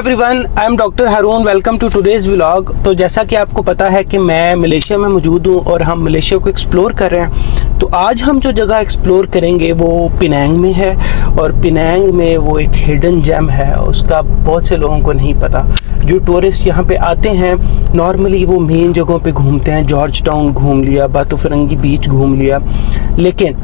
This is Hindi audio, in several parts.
Everyone, I am doctor Haroon. Welcome to today's vlog. तो जैसा कि आपको पता है कि मैं मलेशिया में मौजूद हूँ और हम मलेशिया को एक्सप्लोर कर रहे हैं। तो आज हम जो जगह एक्सप्लोर करेंगे वो पिनांग में है और पिनांग में वो एक हिडन जेम है, उसका बहुत से लोगों को नहीं पता। जो टूरिस्ट यहाँ पे आते हैं नॉर्मली वो मेन जगहों पे घूमते हैं, जॉर्ज टाउन घूम लिया, बातु फरंगी बीच घूम लिया, लेकिन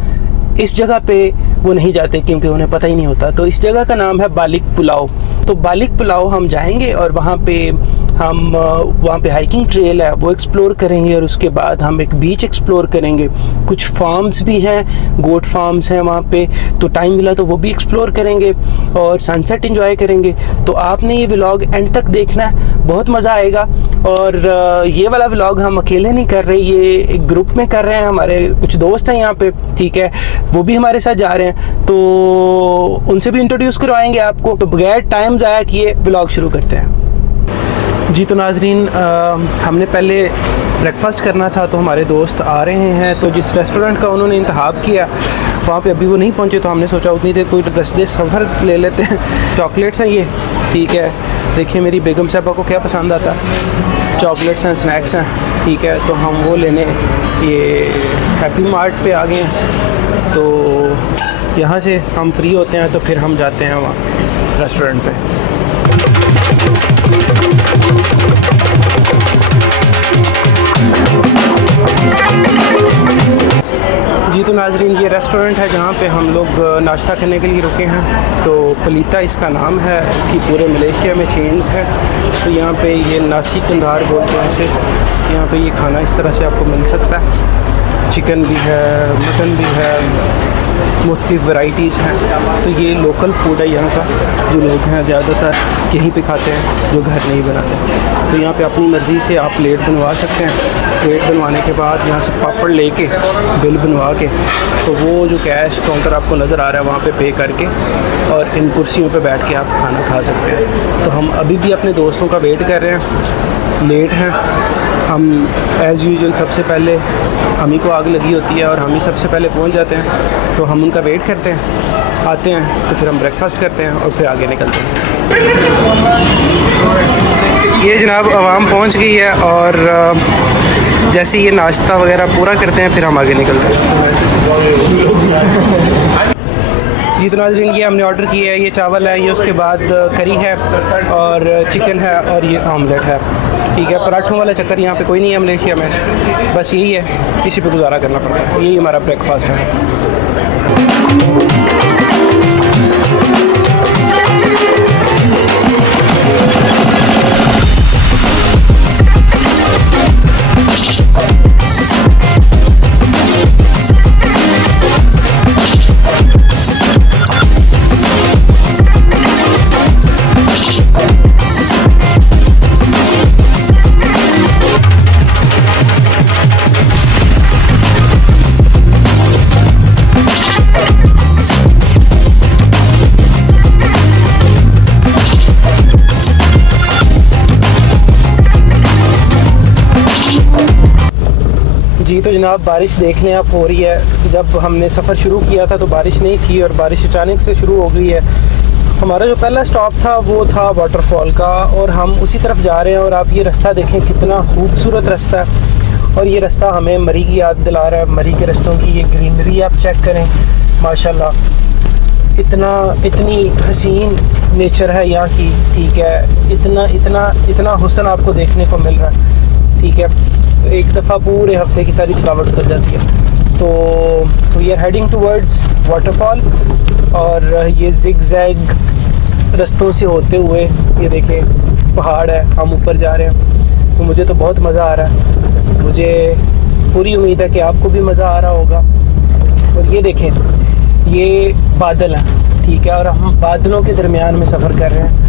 इस जगह पे वो नहीं जाते क्योंकि उन्हें पता ही नहीं होता। तो इस जगह का नाम है बालिक पुलाव। तो बालिक पुलाव हम जाएंगे और वहाँ पे हाइकिंग ट्रेल है वो एक्सप्लोर करेंगे और उसके बाद हम एक बीच एक्सप्लोर करेंगे। कुछ फार्म्स भी हैं, गोट फार्म्स हैं वहाँ पे, तो टाइम मिला तो वो भी एक्सप्लोर करेंगे और सनसेट एंजॉय करेंगे। तो आपने ये व्लॉग एंड तक देखना है, बहुत मज़ा आएगा। और ये वाला व्लॉग हम अकेले नहीं कर रहे, ये एक ग्रुप में कर रहे हैं। हमारे कुछ दोस्त हैं यहाँ पे, ठीक है, वो भी हमारे साथ जा रहे हैं, तो उनसे भी इंट्रोड्यूस करवाएंगे आपको। तो बगैर टाइम ज़ाया किए व्लॉग शुरू करते हैं। जी तो नाजरीन, हमने पहले ब्रेकफास्ट करना था, तो हमारे दोस्त आ रहे हैं। तो जिस रेस्टोरेंट का उन्होंने इंतखाब किया वहाँ पे अभी वो नहीं पहुँचे, तो हमने सोचा उतनी देर कोई रस्ते सफ़र ले लेते हैं। चॉकलेट्स हैं ये, ठीक है, देखिए मेरी बेगम साहबा को क्या पसंद आता है, चॉकलेट्स हैं, स्नैक्स हैं, ठीक है। तो हम वो लेने ये हैप्पी मार्ट पे आ गए हैं। तो यहाँ से हम फ्री होते हैं तो फिर हम जाते हैं वहाँ रेस्टोरेंट पे। जी तो नाजरीन, ये रेस्टोरेंट है जहाँ पे हम लोग नाश्ता करने के लिए रुके हैं। तो पलीता इसका नाम है, इसकी पूरे मलेशिया में चेन्स है। तो यहाँ पे ये नासी कंधार बोलते हैं इसे। यहाँ पे ये खाना इस तरह से आपको मिल सकता है, चिकन भी है, मटन भी है, मुख्तलिफ वैराइटीज़ हैं। तो ये लोकल फूड है यहाँ का, जो लोग हैं ज़्यादातर यहीं पे खाते हैं, जो घर नहीं बनाते। तो यहाँ पे अपनी मर्ज़ी से आप प्लेट बनवा सकते हैं। प्लेट बनवाने के बाद यहाँ से पापड़ लेके बिल बनवा के, तो वो जो कैश काउंटर आपको नज़र आ रहा है वहाँ पे पे करके और इन कुर्सियों पे बैठ के आप खाना खा सकते हैं। तो हम अभी भी अपने दोस्तों का वेट कर रहे हैं, लेट हैं हम। एज़ यूजुअल सबसे पहले हम ही को आग लगी होती है और हम ही सबसे पहले पहुंच जाते हैं। तो हम उनका वेट करते हैं, आते हैं तो फिर हम ब्रेकफास्ट करते हैं और फिर आगे निकलते हैं। ये जनाब आवाम पहुंच गई है और जैसे ये नाश्ता वगैरह पूरा करते हैं फिर हम आगे निकलते हैं। जी तो नाज़रीन, ये हमने ऑर्डर किया है, ये चावल है, ये उसके बाद करी है और चिकन है और ये ऑमलेट है, ठीक है। पराठों वाला चक्कर यहाँ पे कोई नहीं है मलेशिया में, बस यही है, इसी पे गुजारा करना पड़ता है। यही हमारा ब्रेकफास्ट है। जी तो जनाब, बारिश देख लें आप हो रही है। जब हमने सफ़र शुरू किया था तो बारिश नहीं थी और बारिश अचानक से शुरू हो गई है। हमारा जो पहला स्टॉप था वो था वाटरफॉल का और हम उसी तरफ जा रहे हैं। और आप ये रास्ता देखें, कितना खूबसूरत रास्ता है और ये रास्ता हमें मरी की याद दिला रहा है। मरी के रास्तों की ये ग्रीनरी आप चेक करें, माशाल्लाह, इतनी हसीन नेचर है यहाँ की, ठीक है। इतना हुस्न आपको देखने को मिल रहा है, ठीक है। एक दफ़ा पूरे हफ्ते की सारी थकावट उतर जाती है। तो we are heading towards waterfall और ये जिग-जैग रास्तों से होते हुए ये देखें पहाड़ है, हम ऊपर जा रहे हैं। तो मुझे तो बहुत मज़ा आ रहा है, मुझे पूरी उम्मीद है कि आपको भी मज़ा आ रहा होगा। और ये देखें, ये बादल हैं, ठीक है, और हम बादलों के दरमियान में सफ़र कर रहे हैं।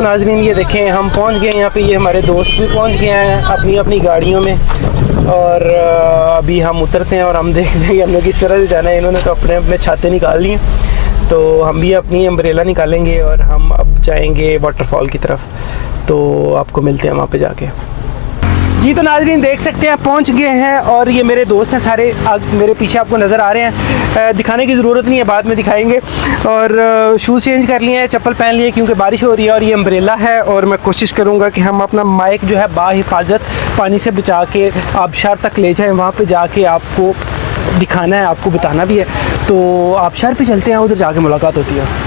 नाजरीन ये देखें, देखें हम पहुंच गए यहाँ पे, ये हमारे दोस्त भी पहुंच गए हैं अपनी अपनी गाड़ियों में। और अभी हम उतरते हैं और हम देखते हैं कि हमने किस तरह से जाना है। इन्होंने तो अपने अपने छाते निकाल लिए, तो हम भी अपनी अम्ब्रेला निकालेंगे और हम अब जाएंगे वाटरफॉल की तरफ। तो आपको मिलते हैं वहाँ पे जाके। जी तो नाज़रीन देख सकते हैं पहुंच गए हैं और ये मेरे दोस्त हैं सारे, मेरे पीछे आपको नज़र आ रहे हैं। दिखाने की ज़रूरत नहीं है, बाद में दिखाएंगे। और शूज़ चेंज कर लिए हैं, चप्पल पहन लिए क्योंकि बारिश हो रही है और ये अम्ब्रेला है। और मैं कोशिश करूँगा कि हम अपना माइक जो है बाहिफाजत पानी से बचा के आबशार तक ले जाएँ। वहाँ पर जाके आपको दिखाना है, आपको बताना भी है। तो आबशार पे चलते हैं, उधर जाके मुलाकात होती है।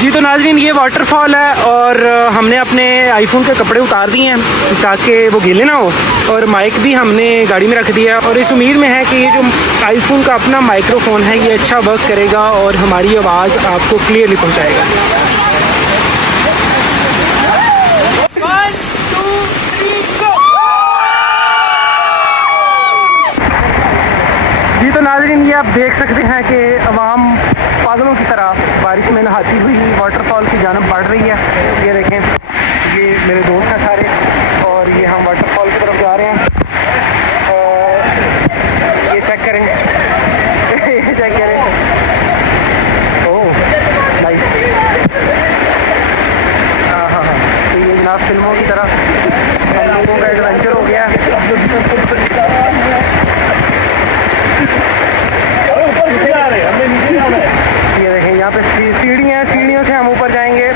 जी तो नाज़रीन ये वाटरफॉल है और हमने अपने आईफोन के कपड़े उतार दिए हैं ताकि वो गीले ना हो, और माइक भी हमने गाड़ी में रख दिया और इस उम्मीद में है कि ये जो आईफोन का अपना माइक्रोफोन है ये अच्छा वर्क करेगा और हमारी आवाज़ आपको क्लियरली पहुंचाएगा। जी तो नाज़रीन ये आप देख सकते हैं कि अवाम पागलों की तरह बारिश में नहाती हुई वाटरफॉल की जानब बढ़ रही है। ये देखें, ये मेरे दोस्त हैं सारे और ये हम वाटरफॉल की तरफ जा रहे हैं। ये चेक करें ये चेक करें, ओह नाइस। हाँ हाँ हाँ, तो ये जनाब फिल्मों की तरह हम लोगों का एडवेंचर हो गया। ये देखें यहाँ पे सीढ़ियाँ हैं, सीढ़ियों से हम ऊपर जाएंगे।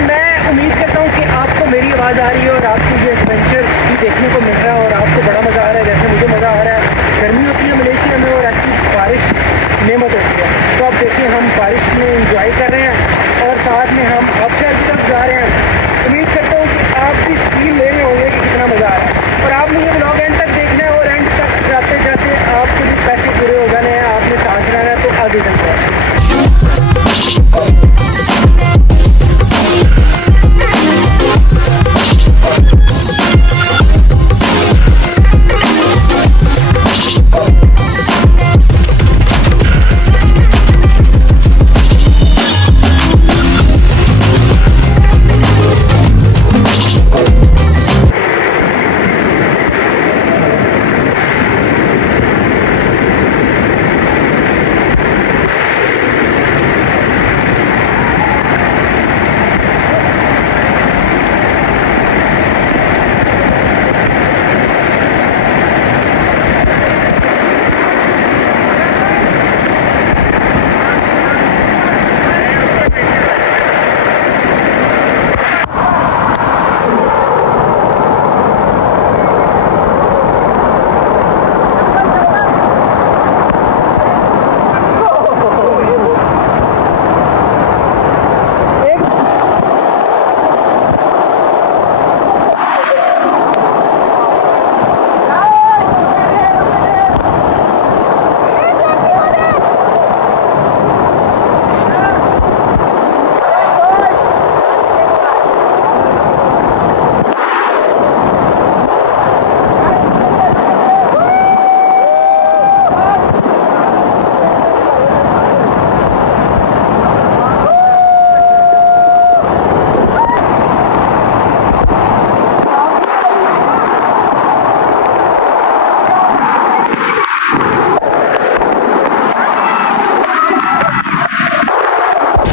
मैं उम्मीद करता हूँ कि आपको मेरी आवाज़ आ रही है और आपको ये एडवेंचर भी देखने को मिल रहा है और आपको बड़ा मज़ा आ रहा है जैसे मुझे मज़ा आ रहा है। गर्मी होती है मलेशिया में और ऐसी बारिश नेमत होती है, तो आप देखिए हम बारिश में इंजॉय कर रहे हैं और साथ में हम आबशार की तरफ जा रहे हैं। उम्मीद करता हूँ कि आप भी फील ले रहे होंगे कि कितना मज़ा आ रहा है। और आपने ये ब्लॉग एंड तक देखना है और एंड तक जाते जाते आपको भी पैसे पूरे हो जाने हैं, आपने सांस रहना है तो आगे चलते हैं।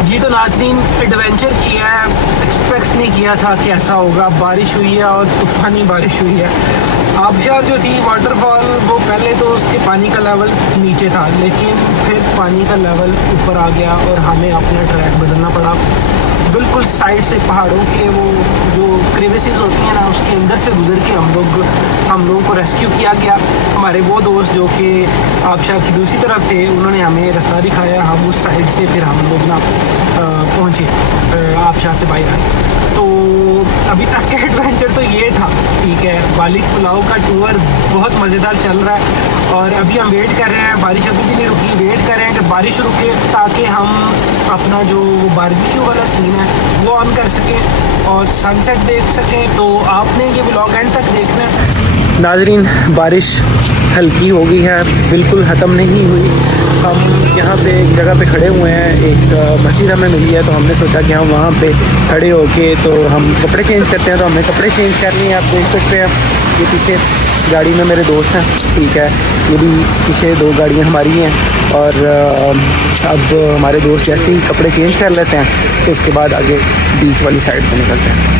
जी तो नाज़रीन एडवेंचर किया है, एक्सपेक्ट नहीं किया था कि ऐसा होगा। बारिश हुई है और तूफ़ानी बारिश हुई है आबशार जो थी वाटरफॉल, वो पहले तो उसके पानी का लेवल नीचे था, लेकिन फिर पानी का लेवल ऊपर आ गया और हमें अपना ट्रैक बदलना पड़ा। बिल्कुल साइड से पहाड़ों के वो जो क्रेविसेस होती हैं ना, उसके अंदर से गुजर के हम लोगों को रेस्क्यू किया गया। हमारे वो दोस्त जो कि आबशार की दूसरी तरफ थे, उन्होंने हमें रास्ता दिखाया। हम उस साइड से फिर हम लोग ना पहुँचे आबशार से बाहर। तो अभी तक का एडवेंचर तो ये था, ठीक है। बालिक पुलाव का टूर बहुत मज़ेदार चल रहा है और अभी हम वेट कर रहे हैं, बारिश अभी भी नहीं रुकी, वेट कर रहे हैं कि बारिश रुके ताकि हम अपना जो बारबेक्यू वाला सीन है वो ऑन कर सकें और सनसेट देख सकें। तो आपने ये व्लॉग एंड तक देखना है। नाज़रीन, बारिश हल्की हो गई है, बिल्कुल ख़त्म नहीं हुई। हम यहाँ पे एक जगह पे खड़े हुए हैं, एक मस्जिद हमें मिली है, तो हमने सोचा कि हम वहाँ पे खड़े होके तो हम कपड़े चेंज करते हैं। तो हमने कपड़े चेंज कर लिए हैं। आप देख सकते हैं ये पीछे गाड़ी में मेरे दोस्त हैं, ठीक है। ये भी पीछे 2 गाड़ियाँ हमारी हैं और अब हमारे दोस्त जैसे ही कपड़े चेंज कर लेते हैं तो उसके बाद आगे बीच वाली साइड पर निकलते हैं।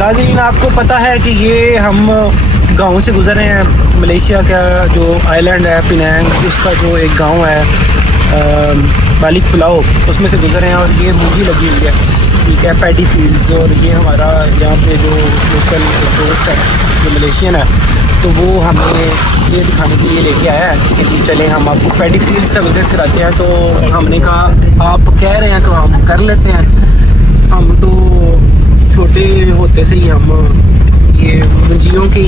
नाज़रीन, आपको पता है कि ये हम गांव से गुज़र रहे हैं। मलेशिया का जो आइलैंड है पिनांग, उसका जो एक गांव है बालिक पुलाव, उसमें से गुज़र रहे हैं और ये मूवी लगी हुई है, ठीक है, पैडी फील्ड्स। और ये हमारा यहाँ पे जो लोकल दोस्त है जो मलेशियन है, तो वो हमें ये दिखाने के लिए लेके आया है कि चलें हम आपको पैडी फील्ड्स का विज़िट कराते हैं। तो हमने कहा आप कह रहे हैं तो हम कर लेते हैं। हम तो छोटे होते से ही हम ये मुंजियों की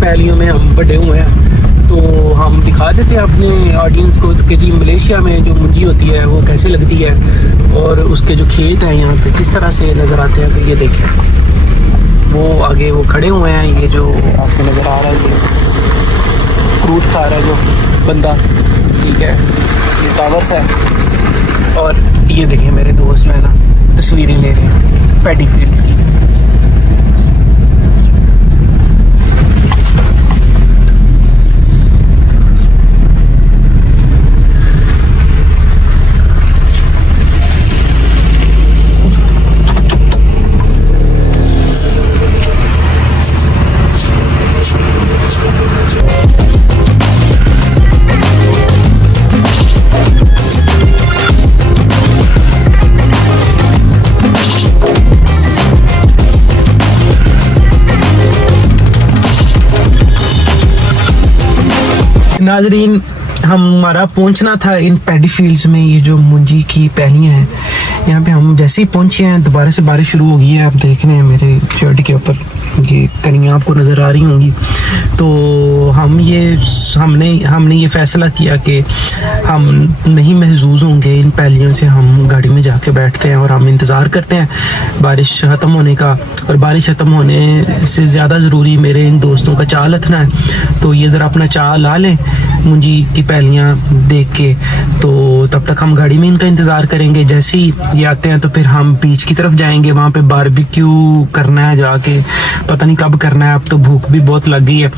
पहलियों में हम बड़े हुए हैं, तो हम दिखा देते हैं अपने ऑडियंस को कि जी मलेशिया में जो मुंजी होती है वो कैसे लगती है और उसके जो खेत हैं यहाँ पे किस तरह से नज़र आते हैं। तो ये देखें, वो आगे वो खड़े हुए हैं, ये जो आपको नज़र आ रहा है ये फ्रूट खा रहा है जो बंदा, ठीक है, ये टावर्स है। और ये देखें मेरे दोस्त जो है ना तस्वीरें ले रहे हैं पैडी फील्ड्स की। नाजरीन, हमारा पहुंचना था इन पैडी फील्ड्स में। ये जो मुंजी की पहलियाँ हैं यहाँ पे हम जैसे ही पहुंचे हैं दोबारा से बारिश शुरू हो गई है। आप देख रहे हैं मेरे शर्ट के ऊपर ये कनियाँ आपको नज़र आ रही होंगी। तो हमने ये फ़ैसला किया कि हम नहीं महजूज़ होंगे इन पहलियों से। हम गाड़ी में जाके बैठते हैं और हम इंतज़ार करते हैं बारिश ख़त्म होने का। और बारिश ख़त्म होने से ज़्यादा ज़रूरी मेरे इन दोस्तों का चाल लथना है। तो ये ज़रा अपना चाल ला लें मुंजी की पहलियाँ देख के, तो तब तक हम गाड़ी में इनका इंतज़ार करेंगे। जैसे ही ये आते हैं तो फिर हम बीच की तरफ जाएंगे, वहाँ पे बारबेक्यू करना है जाके, पता नहीं कब करना है, अब तो भूख भी बहुत लग गई है।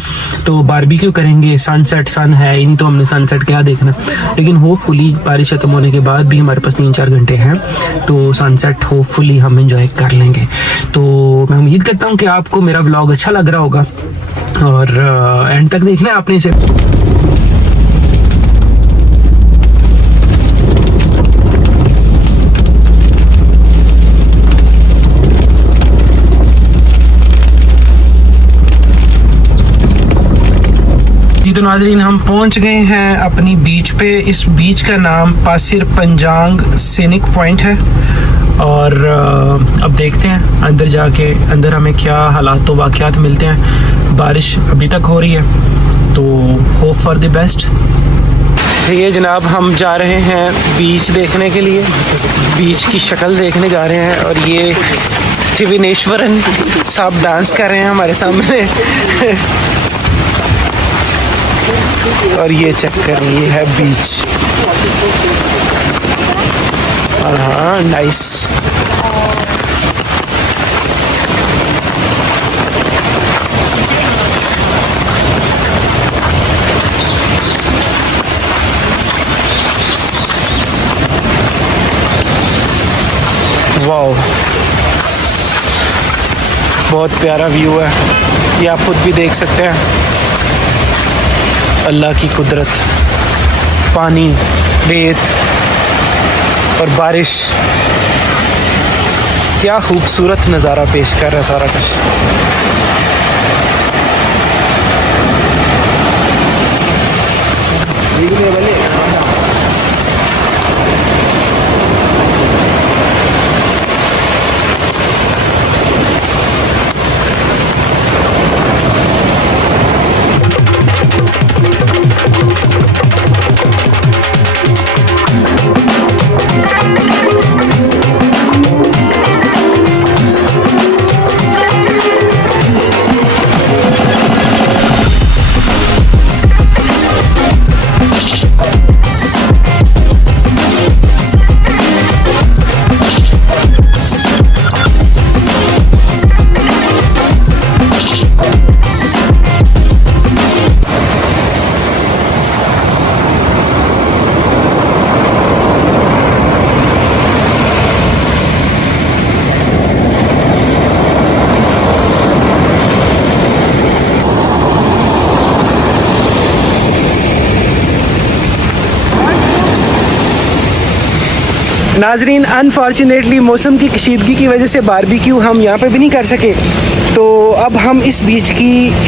तो बारबेक्यू करेंगे, सनसेट, सन है ही नहीं तो हमने सनसेट क्या देखना। लेकिन होपफुली बारिश खत्म होने के बाद भी हमारे पास 3-4 घंटे हैं, तो सनसेट होपफुली हम एंजॉय कर लेंगे। तो मैं उम्मीद करता हूँ कि आपको मेरा ब्लॉग अच्छा लग रहा होगा और एंड तक देखना है आपने इसे। तो नाजरीन, हम पहुंच गए हैं अपनी बीच पे। इस बीच का नाम पासिर पंजांग सीनिक पॉइंट है। और अब देखते हैं अंदर जाके अंदर हमें क्या हालात तो वाक़यात मिलते हैं। बारिश अभी तक हो रही है, तो होप फॉर द बेस्ट। ये जनाब हम जा रहे हैं बीच देखने के लिए, बीच की शक्ल देखने जा रहे हैं। और ये त्रिविनेश्वरन साहब डांस कर रहे हैं हमारे सामने। और ये चेक करें, ये है बीच। हाँ नाइस। वाओ, बहुत प्यारा व्यू है, ये आप खुद भी देख सकते हैं। अल्लाह की कुदरत, पानी, रेत और बारिश, क्या खूबसूरत नज़ारा पेश कर रहा है सारा कुछ। नाजरीन, अनफॉर्चुनेटली मौसम की कशीदगी की वजह से बारबेक्यू हम यहाँ पे भी नहीं कर सके। तो अब हम इस बीच की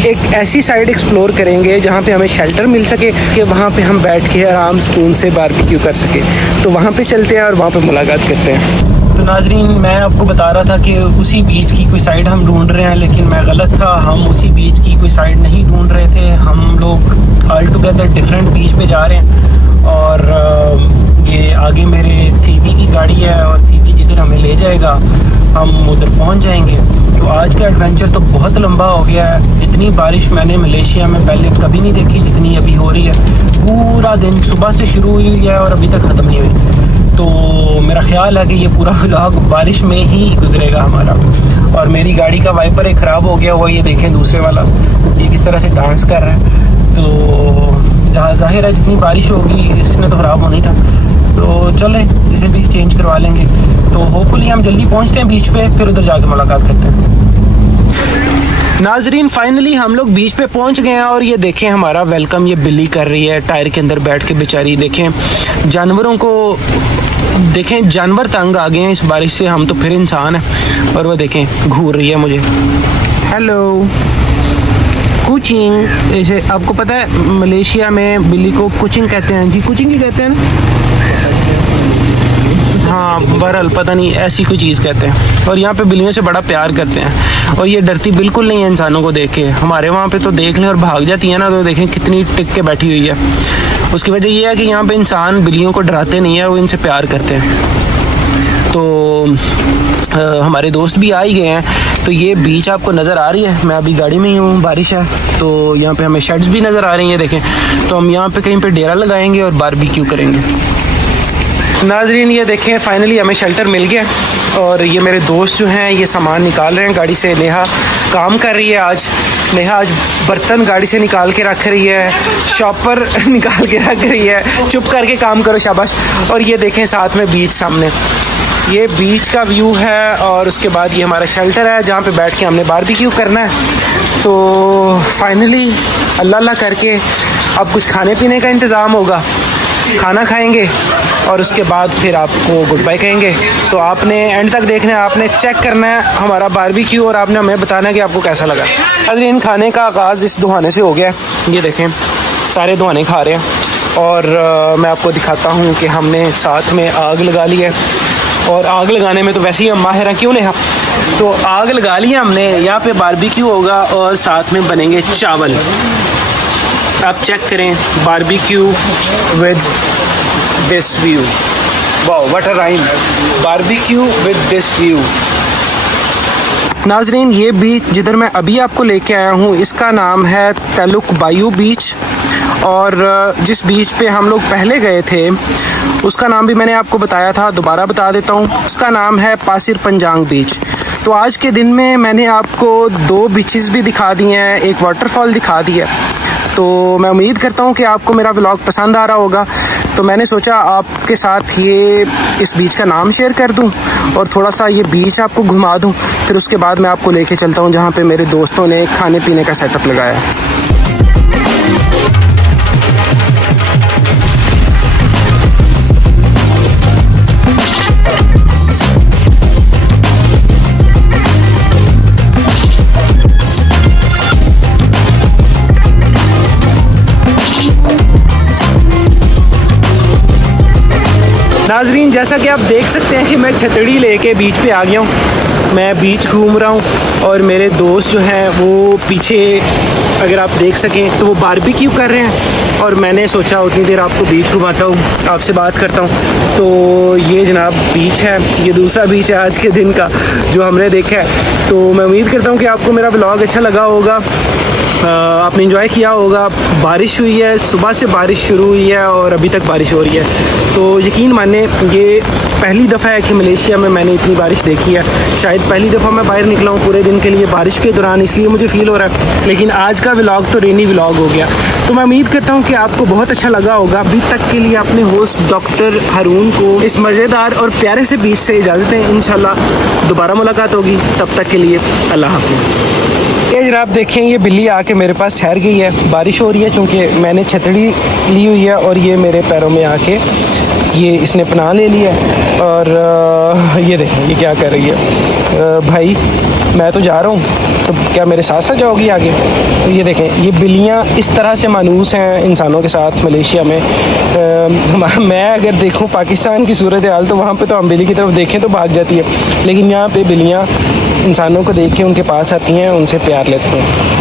एक ऐसी साइड एक्सप्लोर करेंगे जहाँ पे हमें शेल्टर मिल सके कि वहाँ पे हम बैठ के आराम सुकून से बारबेक्यू कर सके। तो वहाँ पे चलते हैं और वहाँ पे मुलाकात करते हैं। तो नाजरीन, मैं आपको बता रहा था कि उसी बीच की कोई साइड हम ढूंढ रहे हैं, लेकिन मैं गलत था। हम उसी बीच की कोई साइड नहीं ढूंढ रहे थे, हम लोग ऑल टुगेदर डिफरेंट बीच पे जा रहे हैं। और ये आगे मेरे थीवी की गाड़ी है और थीवी जिधर हमें ले जाएगा हम उधर पहुंच जाएंगे। तो आज का एडवेंचर तो बहुत लंबा हो गया है। इतनी बारिश मैंने मलेशिया में पहले कभी नहीं देखी जितनी अभी हो रही है। पूरा दिन सुबह से शुरू हुई है और अभी तक ख़त्म नहीं हुई। तो मेरा ख्याल है कि ये पूरा व्लॉग बारिश में ही गुजरेगा हमारा। और मेरी गाड़ी का वाइपर एक ख़राब हो गया हुआ, ये देखें दूसरे वाला, ये किस तरह से डांस कर रहा है। तो जहाँ जाहिर है जितनी बारिश होगी इसने तो ख़राब होना ही था। तो चलें इसे भी चेंज करवा लेंगे। तो होपफुली हम जल्दी पहुँचते हैं बीच पे, फिर उधर जाके मुलाकात करते हैं। नाजरीन, फाइनली हम लोग बीच पे पहुँच गए हैं और ये देखें हमारा वेलकम, ये बिल्ली कर रही है टायर के अंदर बैठ के बेचारी। देखें जानवरों को, देखें जानवर तंग आ गए हैं इस बारिश से, हम तो फिर इंसान हैं। और वो देखें घूर रही है मुझे। हेलो कुचिंग, जैसे आपको पता है मलेशिया में बिल्ली को कुचिंग कहते हैं जी, कुचिंग ही कहते हैं ना। हाँ बहरहाल पता नहीं ऐसी कोई चीज़ कहते हैं। और यहाँ पे बिल्लियों से बड़ा प्यार करते हैं और ये डरती बिल्कुल नहीं है इंसानों को देख के। हमारे वहाँ पे तो देख लें और भाग जाती है ना, तो देखें कितनी टिक के बैठी हुई है। उसकी वजह ये है कि यहाँ पे इंसान बिल्लियों को डराते नहीं है, वो इनसे प्यार करते हैं। तो हमारे दोस्त भी आ ही गए हैं। तो ये बीच आपको नज़र आ रही है, मैं अभी गाड़ी में ही हूँ, बारिश है तो यहाँ पे हमें शेड्स भी नज़र आ रही हैं। देखें तो हम यहाँ पे कहीं पे डेरा लगाएंगे और बारबेक्यू करेंगे। नाजरीन ये देखें फाइनली हमें शेल्टर मिल गया और ये मेरे दोस्त जो हैं ये सामान निकाल रहे हैं गाड़ी से। नेहा काम कर रही है आज, नेहा आज बर्तन गाड़ी से निकाल के रख रही है, शॉपर निकाल के रख रही है। चुप करके काम करो, शाबाश। और ये देखें साथ में बीच, सामने ये बीच का व्यू है और उसके बाद ये हमारा शेल्टर है जहाँ पे बैठ के हमने बारबेक्यू करना है। तो फाइनली अल्लाह अल्लाह करके अब कुछ खाने पीने का इंतज़ाम होगा, खाना खाएंगे और उसके बाद फिर आपको गुड बाय कहेंगे। तो आपने एंड तक देखना है, आपने चेक करना है हमारा बारबेक्यू और आपने हमें बताना है कि आपको कैसा लगा। नाज़रीन खाने का आगाज़ इस दुहाने से हो गया, ये देखें सारे दुहाने खा रहे हैं। और मैं आपको दिखाता हूँ कि हमने साथ में आग लगा ली है। और आग लगाने में तो वैसे ही हम माहिर हैं, क्यों नहीं। तो आग लगा ली हमने, यहाँ पे बारबेक्यू होगा और साथ में बनेंगे चावल। आप चेक करें, barbecue with this view. Wow what a rhyme, barbecue with this view. नाजरीन ये बीच जिधर मैं अभी आपको लेके आया हूँ इसका नाम है तेलुक बायू बीच और जिस बीच पे हम लोग पहले गए थे उसका नाम भी मैंने आपको बताया था, दोबारा बता देता हूँ। उसका नाम है पासिर पंजांग बीच। तो आज के दिन में मैंने आपको 2 बीचेस भी दिखा दिए हैं, एक वाटरफॉल दिखा दिया। तो मैं उम्मीद करता हूँ कि आपको मेरा व्लॉग पसंद आ रहा होगा। तो मैंने सोचा आपके साथ ये इस बीच का नाम शेयर कर दूँ और थोड़ा सा ये बीच आपको घुमा दूँ। फिर उसके बाद मैं आपको लेके चलता हूँ जहाँ पे मेरे दोस्तों ने खाने पीने का सेटअप लगाया है। नाजरीन, जैसा कि आप देख सकते हैं कि मैं छतड़ी लेके बीच पे आ गया हूँ। मैं बीच घूम रहा हूँ और मेरे दोस्त जो हैं वो पीछे, अगर आप देख सकें तो वो बारबेक्यू कर रहे हैं और मैंने सोचा उतनी देर आपको बीच घुमाता हूँ, आपसे बात करता हूँ। तो ये जनाब बीच है, ये दूसरा बीच है आज के दिन का जो हमने देखा है। तो मैं उम्मीद करता हूँ कि आपको मेरा व्लॉग अच्छा लगा होगा, आपने एंजॉय किया होगा। बारिश हुई है, सुबह से बारिश शुरू हुई है और अभी तक बारिश हो रही है। तो यकीन माने ये पहली दफ़ा है कि मलेशिया में मैंने इतनी बारिश देखी है। शायद पहली दफ़ा मैं बाहर निकला हूँ पूरे दिन के लिए बारिश के दौरान, इसलिए मुझे फ़ील हो रहा है। लेकिन आज का व्लॉग तो रेनी व्लॉग हो गया। तो मैं उम्मीद करता हूँ कि आपको बहुत अच्छा लगा होगा। अभी तक के लिए अपने होस्ट डॉक्टर हारून को इस मज़ेदार और प्यारे से बीच से इजाज़त है। इंशाल्लाह दोबारा मुलाकात होगी, तब तक के लिए अल्लाह हाफिज़। ये जनाब देखें, ये बिल्ली आके मेरे पास ठहर गई है। बारिश हो रही है चूँकि मैंने छतरी ली हुई है और ये मेरे पैरों में आके ये इसने पनाह ले लिया और ये देखें ये क्या कर रही है। भाई मैं तो जा रहा हूँ, तो क्या मेरे साथ साथ जाओगी आगे? तो ये देखें, ये बिल्लियाँ इस तरह से मानूस हैं इंसानों के साथ मलेशिया में। मैं अगर देखूँ पाकिस्तान की सूरत हाल तो वहाँ पे तो हम बिल्ली की तरफ देखें तो भाग जाती है, लेकिन यहाँ पे बिल्लियाँ इंसानों को देख के उनके पास आती हैं, उनसे प्यार लेती हैं।